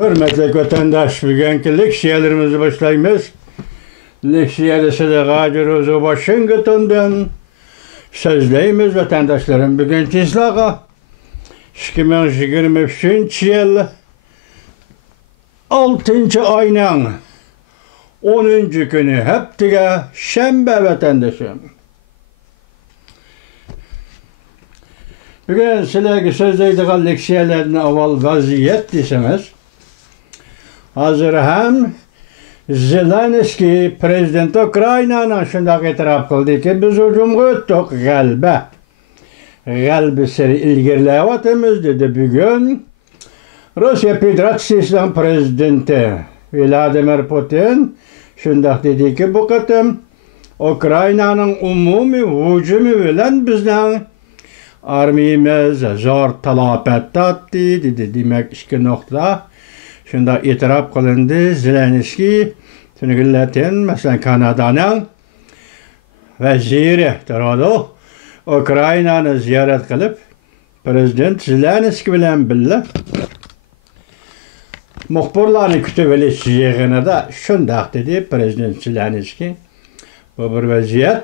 Hürmetli vatandaş, bugünkü leksiyalarımızı başlayımız. Leksiyada da Gacirozu Washington'dan sözleyimiz vatandaşlarım. Bugünkü islağa 2023 yıl 6. ayının 10. günü heptiğe şembe vatandaşım. Bugün sizlerge sözleydiği leksiyalarını aval vaziyet deseniz, hazır hem Zelenski prezident Ukrayna'nın şundak etiraf kıldı ki biz hücumga öttük galbe. Galbe seri ilgirleyatımız dedi bugün. Rusya Federasyonu prezidenti Vladimir Putin şundak dedi ki bu kıtım Ukrayna'nın umumi hücumu bilen bizden armiyimiz zor talafet tattı dedi demek iki nokta. Şunda itiraf kılındı Zelenski, Tünügülletin, mesela Kanada'nın veziri Torado, Ukrayna'nı ziyaret kılıp, Prezident Zelenski bilen billa, muhbirlarını kütübeli siyağına da şundak dedi Prezident Zelenski, bu bir vaziyet,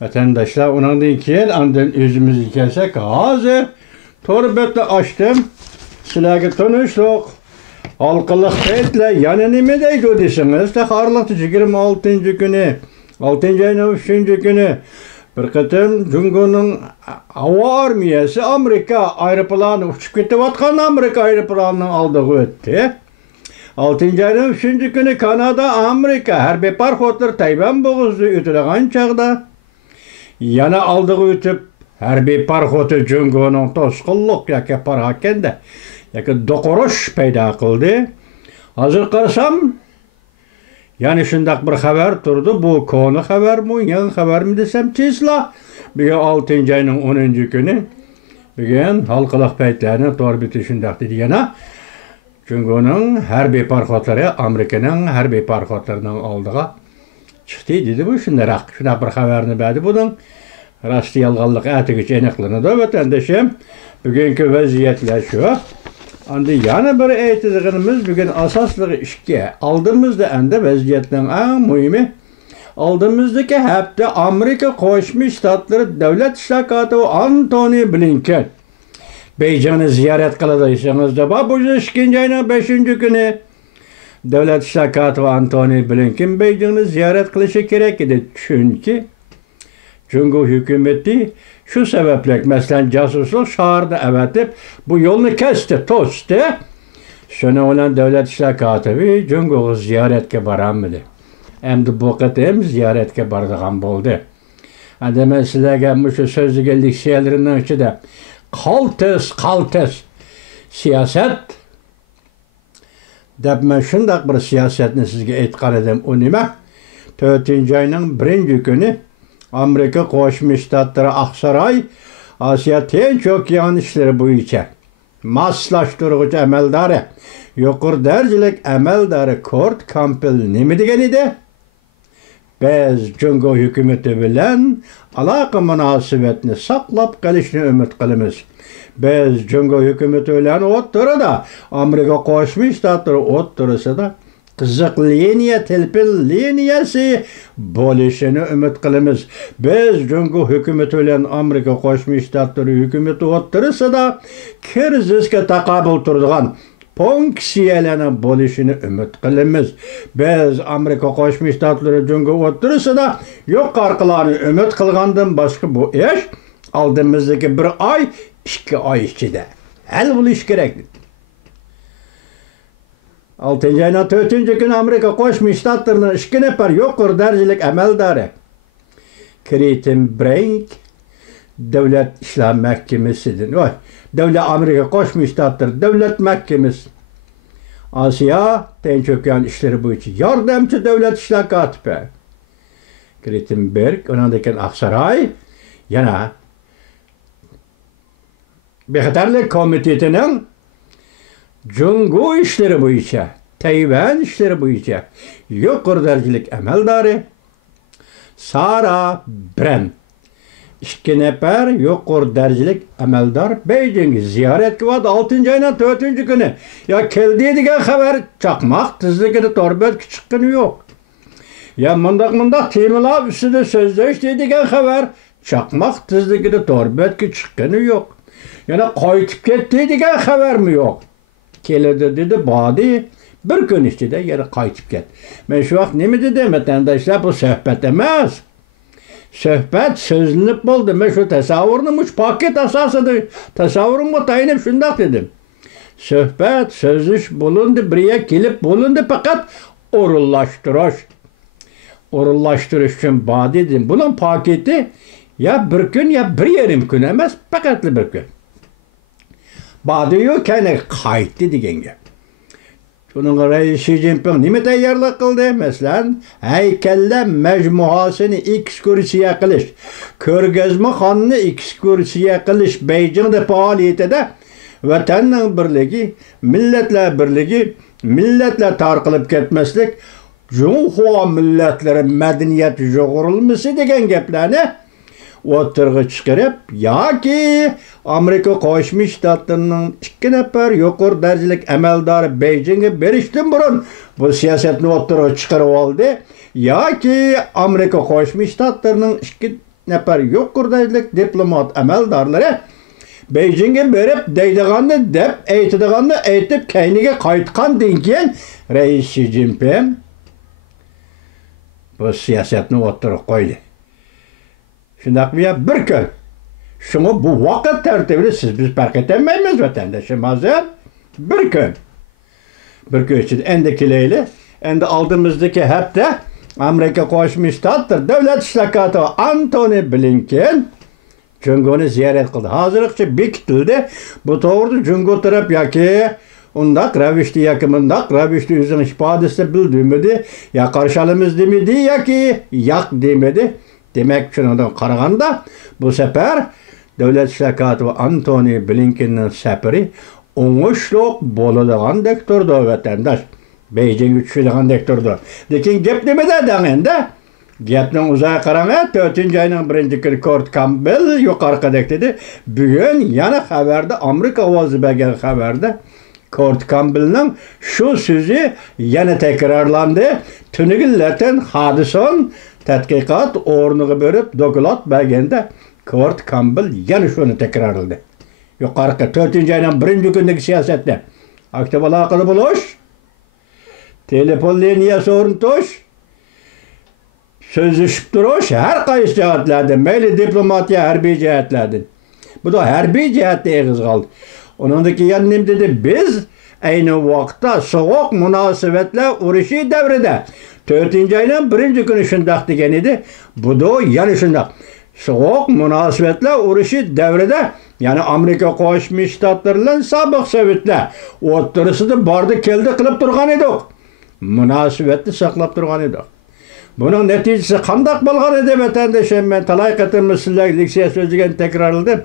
vatandaşlar onun dinkiyen, andın yüzümüzü kelsek, hazır, torbetle açtım, silahı tanıştık, halkılık etle yanını mı deydi desiniz de harlatı 26. günü 6. ayının 3. günü bir kıtım Cumhur'un hava armiyası Amerika aeroplanı uçup gitti vatkan Amerika aeroplanının aldığı öttü. 6. ayının 3. günü Kanada Amerika harbi parkotlar Tayvan boğazı ötüleğen çağda yana aldığı ötüp harbi parkotu Cumhur'un toskulluk yaki parhakken de yaki dokuruş peyda kıldı. Hazır karasam, yani şundak bir haber turdu. Bu konu haber mi, yan haber mi desem çizla. Bugün 6. ayının 10. günü. Bugün halkılık peytlerine doğru biti şundak dedi yana. Çünkü onun harbi parkotları, Amerika'nın harbi parkotlarının aldığı çıktı dedi bu şundak. Şundak bir haberini verdi bunun. Rastı yalgallık etikiç eneklerini de vatandaşım. Bugünkü vaziyetler şu. Andi yana bir eytidiğimiz bugün asaslığı işke aldığımızda ende vaziyetlerin en mühimi aldığımızdaki hepte Amerika Koşmuş Ştatları Devlet Şakatı Antony Blinken Beycan'ı ziyaret kıladıysanız da bu 2. ayının 5. günü Devlet Şakatı Antony Blinken Beycan'ı ziyaret kılışı gerek idi çünkü hükümeti şu sebeple mesela casusluk şahırda evetip bu yolunu kesti, tostu. Sonra olan devlet işlakatı Cumhur'u ziyaretke baranmadı. Hem de bu kıtım ziyaretke bardağım oldu. Ademel size gelmiş o sözlü geldik şeylerinden içinde kaltes siyaset depmen şundak bir siyasetini sizge etkan edem unime 4. ayının 1. günü Amerika Koşmuş Ştatları Aksaray, Asya en çok yanlışları bu içe. Maslaştırıcı emeldarı, yukur dercilik emeldarı Kurt Campbell ne mi degeni de? Biz Cumhur hükümeti bilen alaka münasebetini saklap kalışını ümit kılımız. Biz Cumhur hükümeti bilen otturu da Amerika Koşmuş Ştatları otturusu da kızık liniye, telpil liniyesi bolişini ümit kılımız. Biz Cumhur hükümeti ile Amerika Koşmuş Ştatları hükümeti ottırırsa da kirziske takabül turduğun ponksiyelerin bolişini ümit kılımız. Biz Amerika Koşmuş Ştatları Cumhur ottırırsa da yok arkalarını ümit kılgandan başka bu iş aldığımızdaki 1 ay, 2 ay içinde. El bul iş gerekli. 6. ayının 4. günü Amerika Koşmuş Ştatları'nın 2 nefer yokur dercilik emeldarı Kritin Brink Devlet İşlem Mahkemesi'dir. Devlet Amerika Koşmuş Ştatları Devlet Mahkemesi Asya en çok yan işleri bu için yardımcı devlet işler katibi Kritin Berg onundaki Aksaray yana Behterlik Komitesi'nin Cumhur işleri bu içe, Tayvan işleri bu içe, yukarı dercilik emeldarı Sarah Bren 2 nafar yuqori darajalik amaldor Beijingga ziyorat qiladi 6-oyning 4-kuni. Ya keldi degan xabar chaqmoq tezligida torbet chiqqani yo'q. Ya mundaq temalar ustida so'zlash degan xabar chaqmoq tezligida torbetga chiqqani yo'q. Yana qaytib ketdi degan xabarmi yo'q. Keladi dedi Badi bir kun ichida yana qaytib ketdi. Men shu vaqt nima dedim vatandoshlar, bu suhbat emas. Söhbət sözlənib oldu. Mən şu təsavvurunu paket asasıdır. Təsavvurumu tayinib şundaq dedim. Söhbət, sözlüş bulundu, buraya gelip bulundu fakat orullaştırış. Orullaştırış için bağ dedim. Bunun paketi ya bir gün ya bir yarım gün emas, fakatlı bir gün. Bağ diyor ki, kayıtlı degenge. Şunun reis Xi Jinping nima tayyorlik qildi? Masalan, haykalla majmuasini ekskursiya qilish, ko'rgazmaxonani ekskursiya qilish Beijingda faoliyatida vatanning birligi, millatlar birligi, millatlar tarqalib ketmaslik, Junhua millatlari madaniyati yo'g'rilmasi degan gaplarni o'tirg'i chiqarib, yoki Amerika Qo'shma Shtatlarining 2 nafar yuqori darajalik amaldori Beijingga berishdan burun bu siyosatni o'tirg'i chiqarib oldi, yoki Amerika Qo'shma Shtatlarining 2 nafar yuqori darajalik diplomat amaldorlari Beijingga berib deydiganni deb aytadiganni aytib kayniga qaytgandan keyin reis Xi Jinping bu siyosatni o'tirg'i qo'ydi. Şundaq bir gün. Şunu bu vakit tertibini biz fark edemeyiz vatandaşım hazır. Bir gün. Bir gün için endekileyle, endi aldığımızdaki hafta Amerika Qo'shma Shtatlar Davlat İşleri Antony Blinken Cungoni ziyorat qildi. Hozirgacha bekitildi. Bu to'g'rida Jungo taraf yoki undaq ravishda yoki mundaq ravishda o'zining ifodasini bildirmadi, ya qarshi olamiz demedi yoki yo'q demedi. Demek şundan qaraganda bu sefer Davlat İşleri katibi Antony Blinken'in seferi oңuşluq bo'ladigan turdi vatandaş. Beijing tushadigan turdi. Lekin gap nimada deganda? Gapning uzoq qarang, 4-oyning 1-kuni Kurt Campbell yuqorqidek dedi. Bugun yana xabarda Amerika ovozi bergan xabarda Kurt Campbell'ning shu so'zi yana takrorlandi. Tunigillardan hodison tadqiqot o'rniga berib doklad berganda Kurt Campbell yana shuni takrorladi. Yuqorqi 4-oyning 1-kunidagi siyosatda aktiv aloqada bo'lish, telefon liniyasi o'rnatish, so'zlashib turish har qaysi jihatlardan, mayli diplomatiya, harbiy jihatlardan. Bu da harbiy jihatda eg'iz qoldi. Uningdagi yana nima dedi? Biz ayni vaqtda sovuq munosabatlar urushi davrida 4-oyning 1-kuni shundaq degan edi. Bu da yana shundaq. Sovuq munosabatlar urushi davrida, ya'ni Amerika Qo'shma Shtatlari bilan sobiq Sovetlar o'rtasida bordi keldi qilib turgan edik. Munosabatni saqlab turgan edik. Buning natijasi qanday bo'lgan edi vatandoshim? Men talay qatimni sizlarga leksiya so'zlagan takrorladim.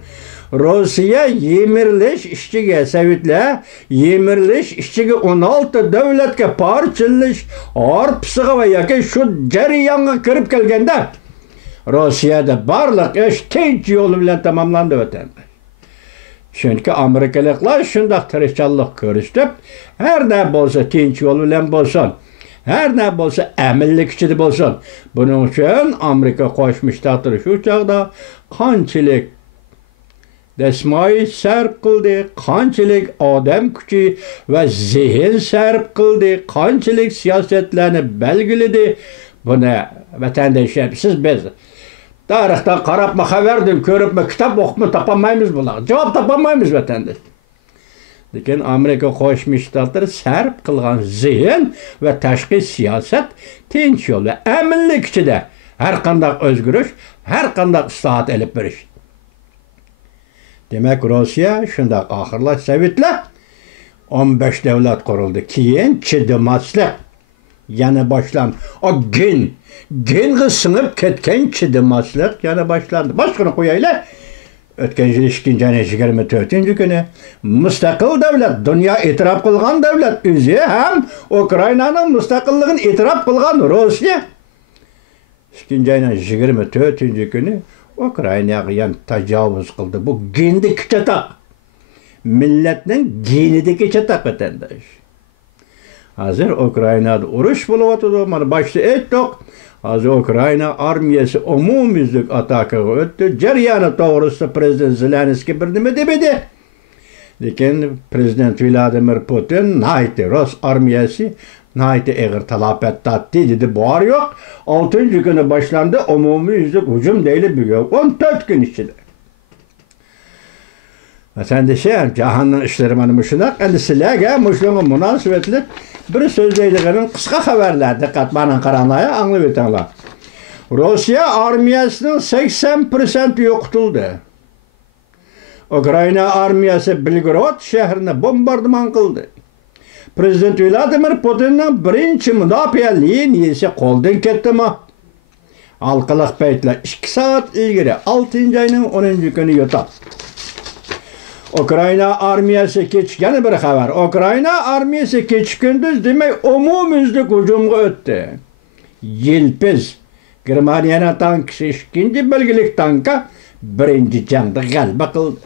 Rossiya yemirilish ishchiga, Sovetlar yemirilish ishchiga 16 davlatga parchalash orpisiga va yoki shu jarayonga kirib kelganda Rossiyada barliq ish tinch yo'l bilan tamomlandi vatandosh. Chunki Amerikaliklar shunday tirishchilik ko'rsatib, har ne bo'lsa tinch yo'l bilan bo'lsin, har ne bo'lsa amillik ichida bo'lsin. Buning uchun Amerika Qo'shma Shtatlari shu chaqda qanchalik dasmoy sarf qildi, qanchalik odam kuchi va zehn sarf qildi, qanchalik siyosatlarni belgiladi. Buni vatandoshlar siz biz tarixdan qarabmi, xabardan ko'ribmi, kitob o'qibmi topolmaymiz bular. Javob topolmaymiz vatandosh. Lekin Amerika Qo'shma Shtatlari sarf qilgan zehn va tashqi siyosat tinch yo'l va amillik ichida har qanday o'zgarish, har qanday islohot olib berish. Demek Rossiya shunday oxirlash Sovetlar 15 davlat qurildi. Keyin chidamaslik yana boshlandi. O genga singib ketgan chidamaslik yana boshlandi. Boshqani qo'yaylar. O'tgan yil 2-24-kuni mustaqil davlat, dunyo e'tirof qilgan davlat, o'zi ham Ukrainaning mustaqilligini e'tirof qilgan Rossiya 2-24-kuni Ukraynaga yan tajovuz qildi. Bu gendik chatoq. Millatning genidagi chatoq vatandosh. Hozir Ukraynada urush bo'layotdi. Mana boshda aytdik. Hozir Ukrayna armiyasi umumyuzlik atakaga o'tdi. Jarayoni to'g'risida prezident Zelenskiy bir nima demadi. Lekin prezident Vladimir Putin Rus armiyasi ağır talep etti dedi. Var yok. 6. günü başlandı. Umumyuzlik hücum değil bir yok. 14 gün içinde. Sen de cahanın işleri manı şunak. Endi sizlerge muşluğun münasebetli bir sözdeydiğinin kısa haberler. Dikkat bana karanlığa anlayıvetenler. Rusya armiyasının 80% yokutuldu. Ukrayna armiyası Belgorod şehrini bombardıman kıldı. Prezident Vladimir Putin'in birinci müdafiə liniyası qo'ldan ketdimi? Halqalıq paytlar 2 saat ilgari 6. ayının 10. günü yo'tadi. Ukrayna armiyasi kechgan bir xabar. Ukrayna armiyasi kech kunduz demak umumyuzlik hujumga o'tdi. Yelpiz Germaniyaning tankisi 2. belgilik tanka 1. jangda g'alaba qildi.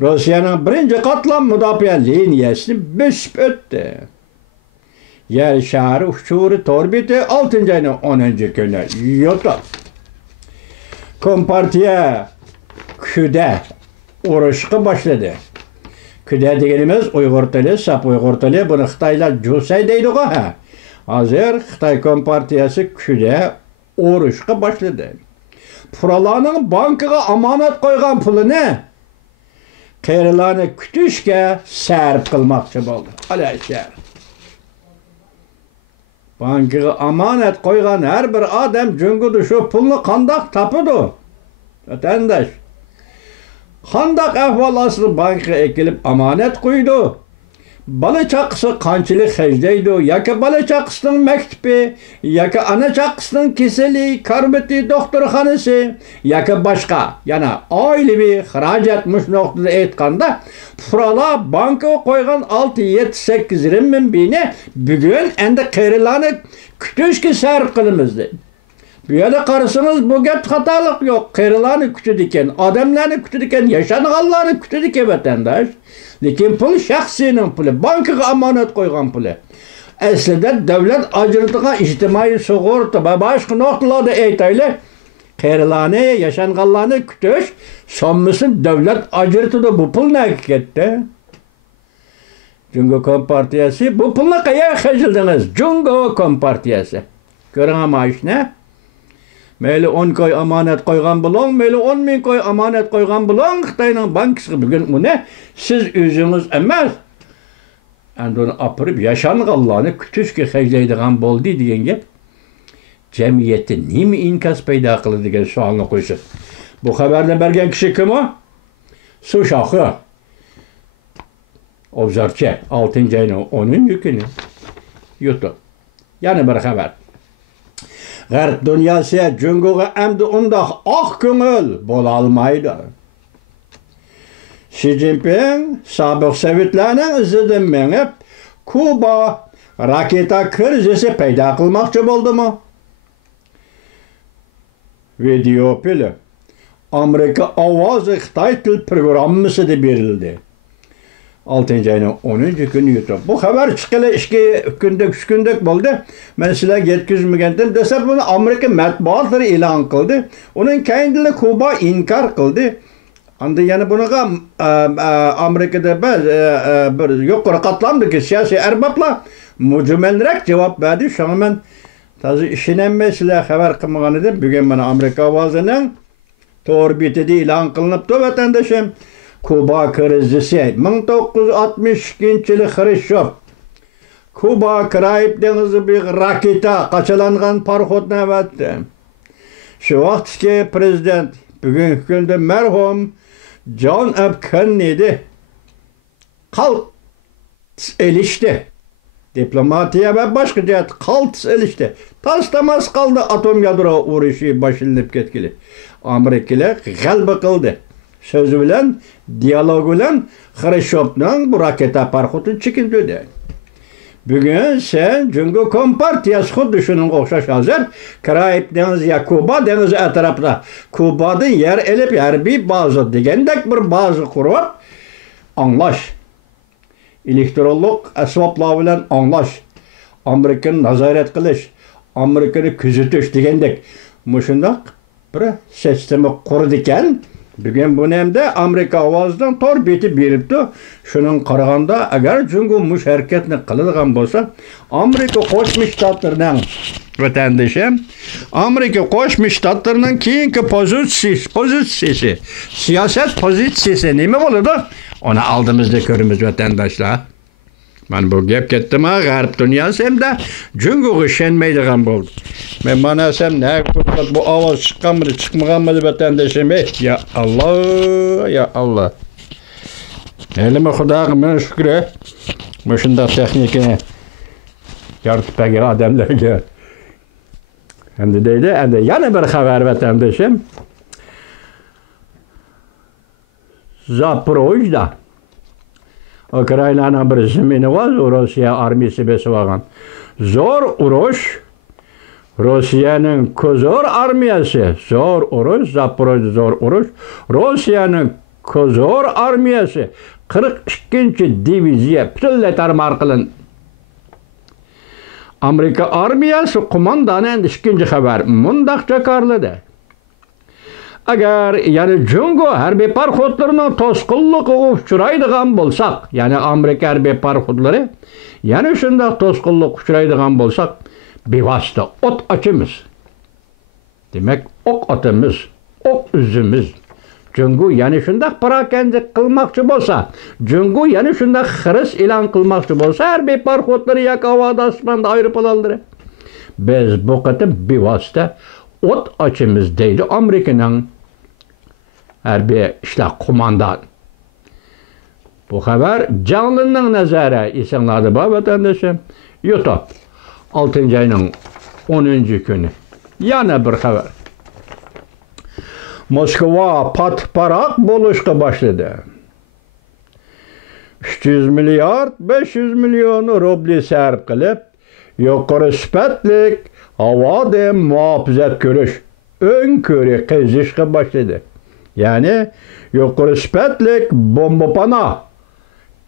Rusya'nın birinci katlan müdafiə liniyasını besip öttü. Yer şehri uçuğuru torbiti 6. ayının 10. günü yo'tadi. Kompartiya Küde urushga başladı. Küde deganimiz Uyg'ur tili, sap Uyg'ur tili, buni Xitoylar Jusay deydi-ku ha. Hozir Xitoy Kompartiyasi Küde urushga başladı. Puralarning bankiga amonat qo'ygan pulini qeyrilarni kutishga sarf qilmoqchi bo'ldi. Alayshar. Bankiga amonat qo'ygan har bir odam junguda shu pulni qandoq topadi? Vatandosh. Qandoq ahvol ostida bankga kelib amonat qo'ydi? Bola chaqisi qanchalik xarjlaydi? Yoki bola chaqisining maktabi, yoki ana chaqisining kasali, karbiti doktorxonasi, yoki boshqa, yana oilaviy xarajat mushnoqda aytganda, fuqarolar banka qo'ygan 6-7-8 ming bini bugun endi qeyrilarni kutishga sarf qilamiz deydi. Bu yerda qarasangiz bu gap xatolik yo'q. Qeyrilarni kutadi ekan, odamlarni kutadi ekan, yashaganlarni kutadi ekan vatandosh. Lekin pul shaxsiyning puli, bankiga amonat qo'ygan puli. Aslida davlat ajratigan ijtimoiy sug'urta va boshqa nuqtalarda aytaylik, qeyrilarni, yashaganlarni kutish sommasini davlat ajratida bu pul nega ketdi? Jungo Kompartiyasi bu pulni qayerga xarjladingiz? Jungo Kompartiyasi. Ko'ring ama ishni. Meyli 10 koy amanat qo'ygan bo'ling, meyli 10 ming koy amanat qo'ygan bo'ling, Xitoyning bankisiga bugun uni siz o'zingiz emas, endi uni opirib yashanganlarni kutishga xarjlaydigan bo'ldi degan gap jamiyatda nima inkas paydo qiladi degan savolni qo'ysa. Bu xabarni bergan kishi kim o? Su shohi. Obzorchi 6. ayning 10. kuni YouTube. Yana bir xabar. G'arb dunyosi jungoga endi undaq oq ko'ngil bo'la olmaydi. Xi Jinping sobiq Sovetlarning izidan mengib, Kuba raketa krizisi paydo qilmoqchi bo'ldimi? Video pili Amerika ovozi Xitoy til programmasida berildi. 6. ayının 10. günü YouTube. Bu haber çıkılı 2 gündük, 3 gündük oldu. Ben sizlerge yetkizmegendim. Desem bunu Amerika matbuatları ilan kıldı. Onun kendini Kuba inkar kıldı. Anda yani bunu Amerika'da bir yukarı katlandı ki siyasi erbapla mücmenlerek cevap verdi. Şu an ben tazi işinenme sizler haber kılmagan edim. Bugün bana Amerika avazının torbitede ilan kılınıptı vatandaşım. Kuba krizisi 1962 yılı Xruşov Kuba Karayip denizi bir raketa kaçalangan parxodna evatdi. Şu vaxtki prezident bugünkü günde merhum John F. Kennedy kalk elişti. Diplomatiya ve başka cihat kalk elişti. Tas-tamaz kaldı atom yadro uruşu başlanıp ketkili. Amerikalı g'alaba qildi. Sözü bilen, diyalog bilen Xruşovning bu raketa parxodini chekindi. Bugün sen Cungo Kompartiyası xuddi şunun oxşaş hazır. Karayip deniz ya Kuba denizi etrafında. Kuba'da yer elip harbiy bazı degendek bir bazı kurup anlaş. Elektrolog asbablar bilen anlaş. Amerika'nı nazaret kılış. Amerika'nı küzütüş degendek. Muşundaq bir sistemi kurdu iken bugün bu nemde Amerika avazdan tor beti beripti. Şunun qaraganda agar Cungo muş hareketini qiladigan bolsa, Amerika Qo'shma Shtatlarning vatandaşı, Amerika Qo'shma Shtatlarning keyingi pozitsiyasi, siyaset pozitsiyasi nima bo'ladi? Onu aldığımızda körümüz vatandaşlar. Ben bu gap ketdim ha, G'arb dunyosi hamda Jungo'ga ishonmaydigan bo'ldi. Men mana desam, ne bu ovoz chiqqanmidi, chiqmaganmidi vatandoshim? Ya Allah, ya Allah. Elime Xudoga ming shukr. Shunday texnikani yaratib bergan odamlarga. Endi deydi, endi yana bir xabar vatandoshim. Zaporojda Ukrayna'nın bir zemini var, Rusya armiyası besib olgan. Zor urush, Rusya'nın Kozor armiyası, zor urush, Zaporojda zor urush, Rusya'nın Kozor armiyası 42. diviziya butunlay tarmar qilin. Amerika armiyasi qo'mondoni endi ikkinchi xabar mundaq jakarladi. Agar yani Jungo harbiy parxodlarining to'sqinligiga uchraydigan bo'lsak, ya'ni Amerika harbiy parxodlari yana shunday to'sqinlikka uchraydigan bo'lsak, bevosita o't ochamiz. Demak, o'q otamiz, o'q uzimiz. Jungo yani shunday parakanda qilmoqchi bo'lsa, Jungo yani shunday xiris e'lon qilmoqchi bo'lsa, harbiy parxodlari yoki havoda osmonda aeroplanlari biz bu qatim bevosita o't ochamiz deydi Amerikaning harbiy ishlar qo'mondoni. Bu xabar Jonlining nazari esinglarda bor vatandoshim. YouTube 6-oyning 10-kuni. Yana bir xabar. Moskva patparaq bo'lishga boshladi. 300 milliard 500 milyon rubl sarf qilib, yuqori sifatli havada muhofazat ko'rish, o'ng-ko'ri qazishga boshladi. Ya'ni yuqori sifatli bombapana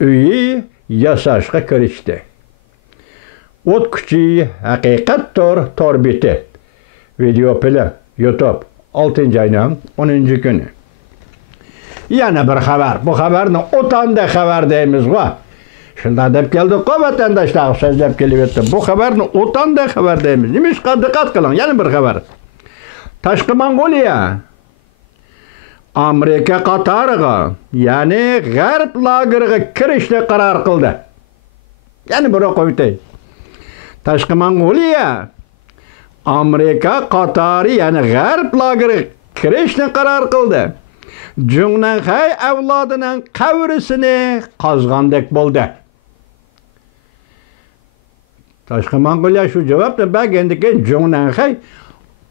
uyi yasashga kirishdi. O't kuchi haqiqatdir torbeti. Video film YouTube 6-oyning 10-kuni. Yana bir xabar. Bu xabarni o'tanda xabar deymiz-ku. Shunday deb keldik-ku vatandoshlar, so'zlab kelyapti. Bu xabarni o'tanda xabar deymiz. Nimishqa diqqat qiling. Yana bir xabar. Tashqi Mongoliya Amerika qatoriga, ya'ni G'arb lageriga kirishni qaror qildi. Ya'ni buni qo'ytay. Tashqi Mongoliya Amerika qatori, ya'ni G'arb lageriga kirishni qaror qildi. Jungnanxay avlodining qabrisini qazgandek bo'ldi. Tashqi Mongoliya shu javobni bergandan keyin Jungnanxay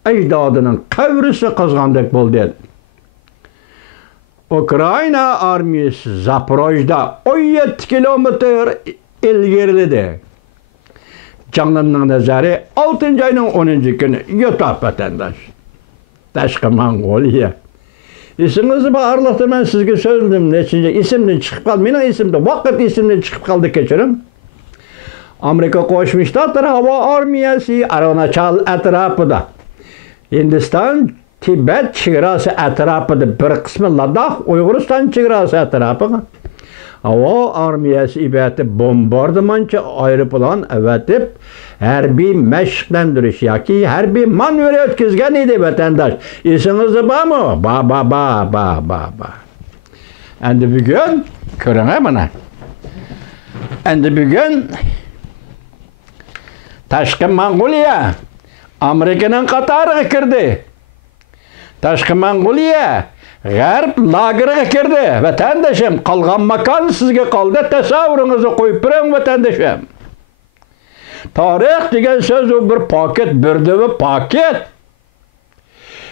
ajdodining qabrisini qazgandek bo'ldi. Ukrayna armiyasi Zaporojda 17 kilometr ilgariladi. Jonlining nazari 6-oyning 10-kuni YouTube vatandosh. Tashqi Mongoliya. İsminizi bağırlıqda ben sizge söyledim. Neçince isimden çıkıp kaldı. Benim isimde vakit isimden çıkıp kaldı geçirim. Amerika Qo'shma Shtatlar havo armiyasi Arunachal etrafida. Hindiston Tibet chegarasi etrafida bir qismi Ladakh Uyg'uriston chegarasi etrafida. Havo armiyasi ibati bombardimonchi aeroplan avatib harbiy mashqlantirish yoki harbiy manevr o'tkazgan edi vatandosh. Esingizda bormi? Ba. Endi bugun ko'ring mana. Endi bugun Tashqi Mongoliya Amerikaning qatoriga kirdi. Tashqi Mongoliya G'arb lageriga kirdi. Vatandoshim, qolgan makon sizga qoldi. Tasavvuringizni qo'yib turing vatandoshim. Tarix degan so'z u bir paket, birdivi paket.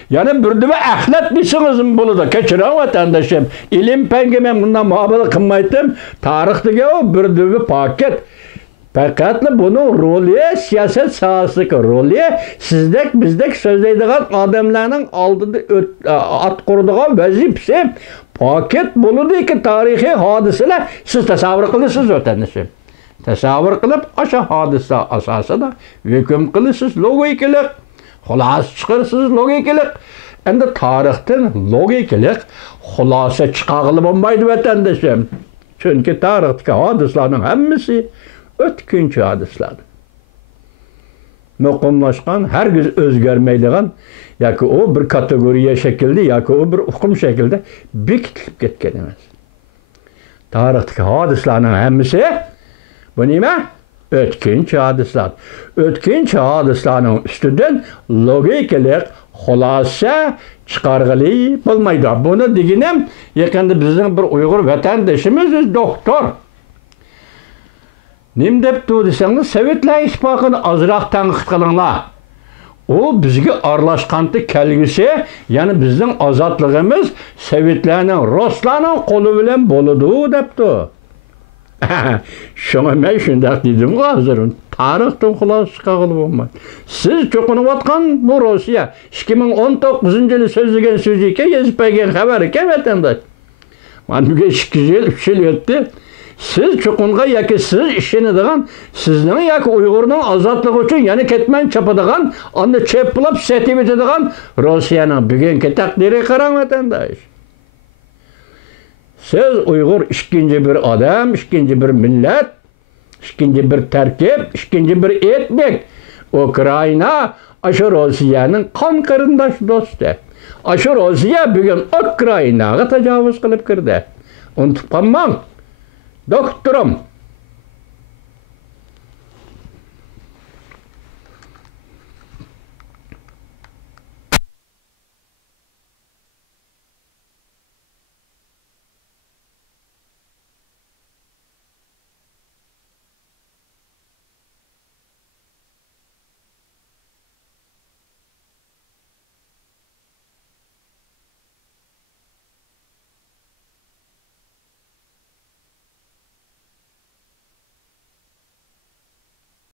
Yani birdivi axlat desangiz bo'ladi. Kechiring vatandoshim. Ilm fanga men bundan muomala qilmaydim. Tarix degan u birdivi paket. Fakat bunun rolü, siyaset sahasındaki rolü sizdek bizdek sözleydiğin adamların aldığında at kurduğun vazifesi paket buludu ki tarihi hadiseler siz tasavvur kılısınız ötenisi. Tasavvur kılıp aşağı hadise asasında hüküm kılısınız logikalik, hulas çıkarısınız logikalik. Endi tarihten logikalik hulasa çıkarılıp olmaydı vatandaşım. Çünkü tarihteki hadiselerin hemmisi ötkünçü hadisler. Muqimlaşkan, herkes özgərmeydiğen, yaki o bir kategoriye şekilde, yaki o bir hukum şekilde bekitilip ketken emas. Tarihteki hadislerin hemmisi bu nime? Ötkünçü hadisler. Ötkünçü hadislerin üstünden logikalik hulasa çıkargılı bulmaydı. Bunu diyelim, yakında bizim bir Uygur vatandaşımız doktor. Nim depti deseniz, Sovetler İttifakını azırak tanqid qılыңlar. O bizge arlaşqantı kelgisi, yani bizden azatlığımız Sovetlerinin, Ruslarının kolu bilen boludu depti. Şuna ben şundak dedim hazırın. Tarihten xulas çıqaqılı olmaz. Siz çoqunuvatqan bu Rusya 2019 yılı sözlügen sözü eken, yazıpaygen haber eken vatandaş. Manüge 2 yıl, 3 yıl öttü. Siz çoqunğa yaki siz işlenidigan, sizning yaki Uyg'urning ozodligi uchun yana ketman chapadigan, uni cheplab setib etadigan Rossiyaning bugungi taqdiri qarang vatandaş. Siz Uyg'ur ikinci bir adam, ikinci bir millet, ikinci bir terkip, ikinci bir etnik. Ukrayna aşı Rossiyaning qon qarindosh do'sti. Aşı Rossiya bugun Ukraynaga tajovuz qilib kirdi. Unutib qolmang. Doktorum,